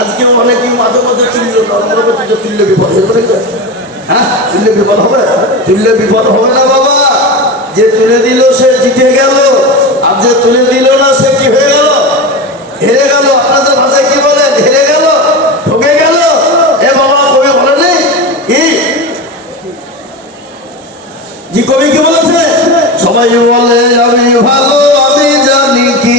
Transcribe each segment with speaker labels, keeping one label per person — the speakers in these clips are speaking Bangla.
Speaker 1: আজকে অনেকেই মাঝে মাঝে তুল্য নর্মাল বলছে যে তুল্য বিপদ হবে হ্যাঁ? তুল্য বিপদ হবে? তুল্য বিপদ হবে না বাবা। যে তুলে দিল সে জিতে গেল, আর যে তুলে দিল না সে কি হয়ে গেল? হেরে গেল। আপনাদের ভাষায় কি বলেন? হেরে গেল? ঠকে গেল? এ বাবা, কবি বলেনি কি? জি, কবি কি বলেছে? সবাই বলে, আমি ভালো, আমি জানি কি।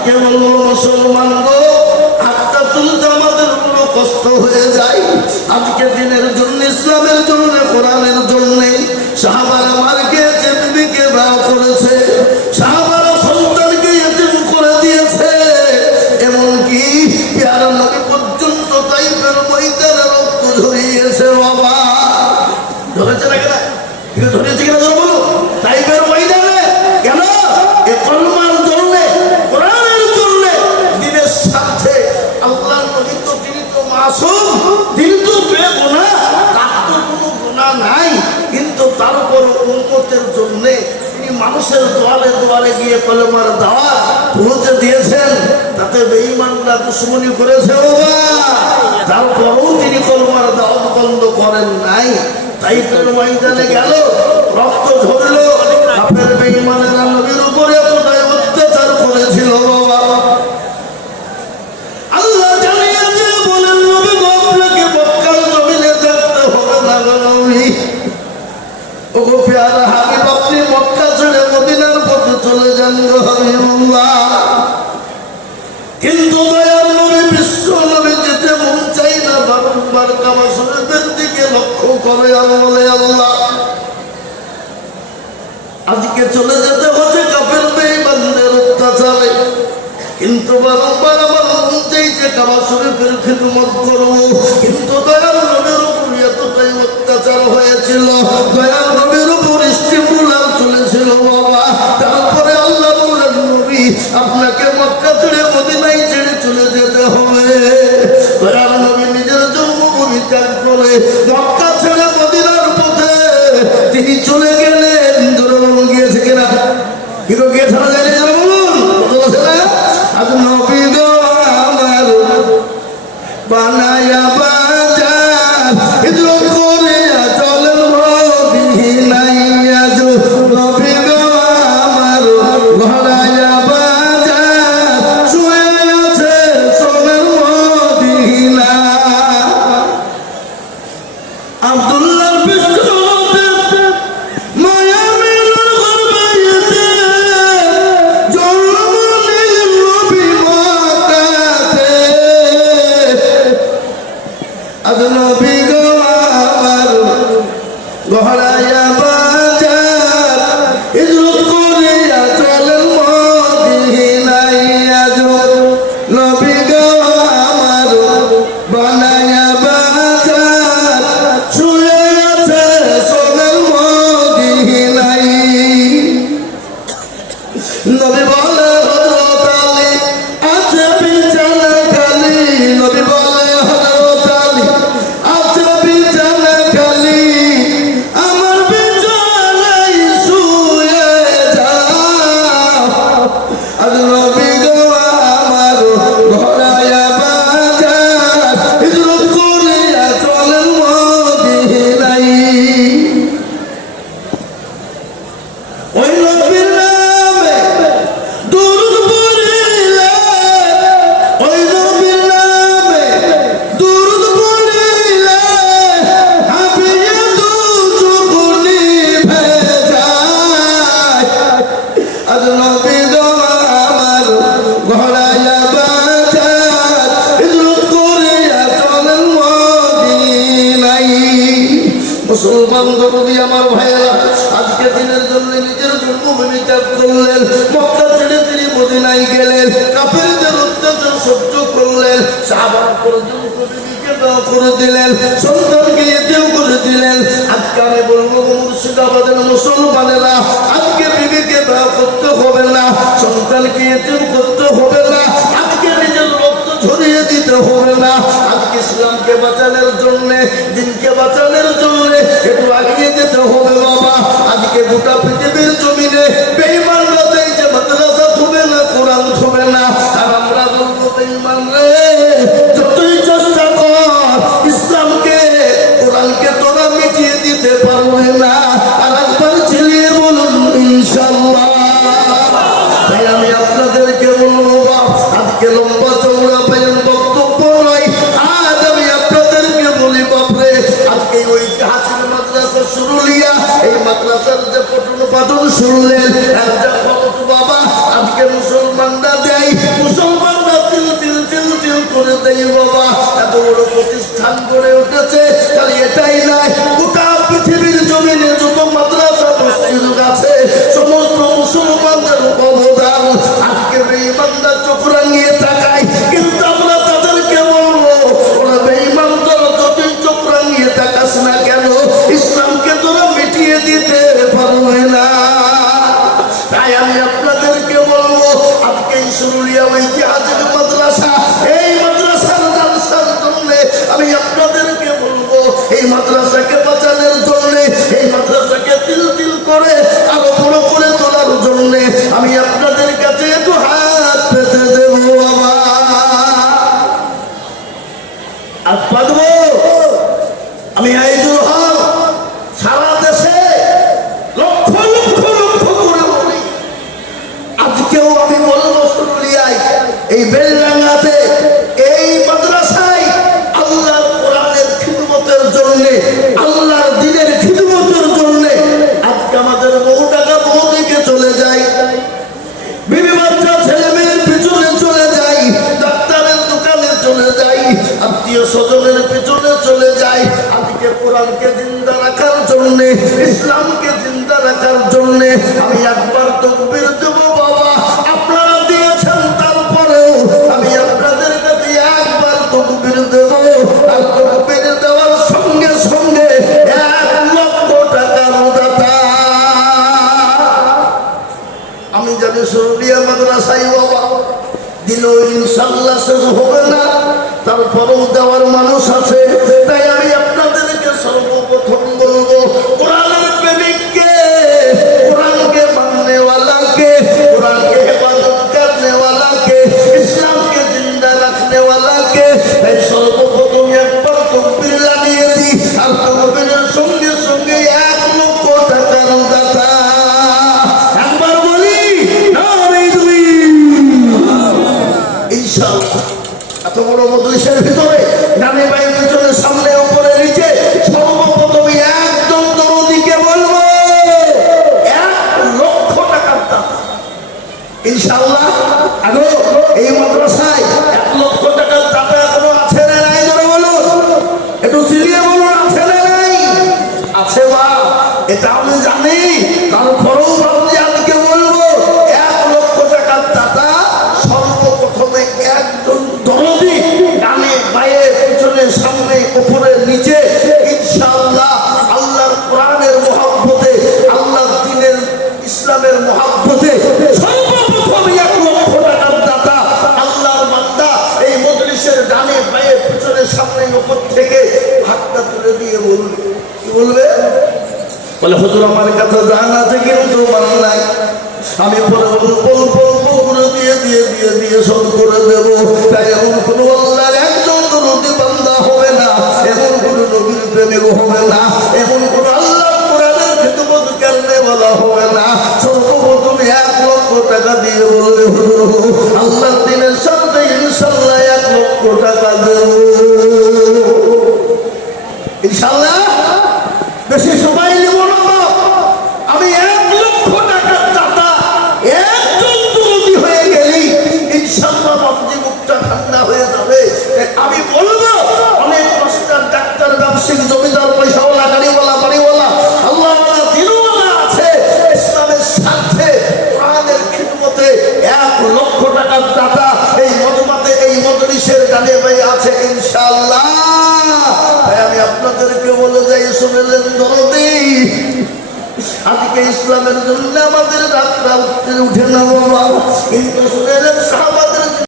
Speaker 1: আজকে বলব মুসলমান গো কোনো কষ্ট হয়ে যায়? আজকে দিনের জন্য, ইসলামের জন্য, কোরআনের জন্য, সাহাবার দুশ্মনী করেছে বাবা। তারপরেও তিনি কলমার দাওয়াত বন্ধ করেন নাই। তাই ময়দানে গেল। আর বলে, আল্লাহ, আজকে চলে যেতে হচ্ছে কাপের বেঈমানদের অত্যাচারে। কিন্তু বারংবার আমার মন চাইছে কাবা শরীফের খিদমত করব। কিন্তু দয়াল নবীর উপর এতটাই অত্যাচার হয়েছিল, দয়াল নবীর উপর স্টিমুলার চলেছিল বাবা। তারপরে আল্লাহ বলেন নবী, আপনাকে মক্কা ছেড়ে মদিনায় ছেড়ে চলে যেতে হবে। দয়াল নবী নিজের জন্মভূমি ত্যাগ করে মক্কা আজ নবী গো আমার গহরায়া মুসলমান দরদি আমার ভাইয়েরা, আজকে দিনের জন্য নিজের জন্মভূমি ত্যাগ করলেন মক্কা ছেড়ে তিনি মদিনায় গেলেন। কাফেরদের অত্যাচার সহ্য করলেন। সাবার পর্যন্ত করে দিলেন। সন্তানকে এতেও করে দিলেন। আজকে আমি বলব মুর্শিদাবাদের মুসলমানেরা, আজকে বিবেকে দয়া করতে হবে না, সন্তানকে এতেও করতে হবে না, আজকে নিজের রক্ত ছড়িয়ে দিতে হবে না। ইসলামকে বাঁচানোর জন্যে, দিনকে বাঁচানোর জন্যে একটু আগিয়ে যেতে হবে বাবা। আজকে গোটা পৃথিবীর জমিনে বেইমানরা মাদ্রাসা শুরুলিয়া, এই মাদ্রাসার যে পঠন পাঠন শুনলেন একটা বাবা, আজকে মুসলমানরা দেয়, মুসলমানরা তিল তিল তিল তিল করে দেয় বাবা। এত বড় প্রতিষ্ঠান গড়ে উঠেছে তাহলে এটাই নয় এই মাদ্রাসাকে স্বজনের পিছনে চলে যাই আজকে কোরআনকে জিন্দা রাখার জন্যে, ইসলামকে জিন্দা রাখার জন্য আমি একবার তকবির দেব বাবা। আপনারা দিয়েছেন, তারপরেও আমি আপনাদের কাছে একবার তকবির দেব। আর তকবির দেওয়ার সঙ্গে সঙ্গে এক লক্ষ টাকার দাতা। আমি জানি সরুলিয়া মাদ্রাসাই বাবা দিল ইনশাল্লাহ শেষ হবে না। তারপরেও দেওয়ার মানুষ আছে, তাই আমি আপনাদেরকে সর্বপ্রথম বলব, কোরআনের প্রেমিককে, কোরআনকে মাননেওয়ালাকে, কোরআনকে সর্বপ্রথম একবার তকবিরের সঙ্গে সঙ্গে এক লক্ষ টাকার একবার বলি বড় মজলিসের ভিতরে ডানে বাই পেছনে সামনে উপরে নিচে সর্বপ্রথমে একদম দরদিকে বলব? এক লক্ষ টাকার দাম ইনশাল্লাহ আগো, এই মাদ্রাসায় কাছে আমি পরে অল্প অল্প করে দিয়ে দিয়ে দিয়ে দিয়ে করে দেব। তাই এমন কোনো আল্লাহর একজন হবে না, এমন কোনো প্রেমিক হবে না, এমন আল্লাহ কোরআনের বলা হবে না। এক লক্ষ টাকা দিয়ে হুজুর আল্লাহ দিনের ইনশাল্লাহ এক লক্ষ টাকা দেব। ইনশাল্লাহ আজকে ইসলামের জন্য আমাদের রাত্রা উঠতে উঠে না বাবা। কিন্তু সাহাবা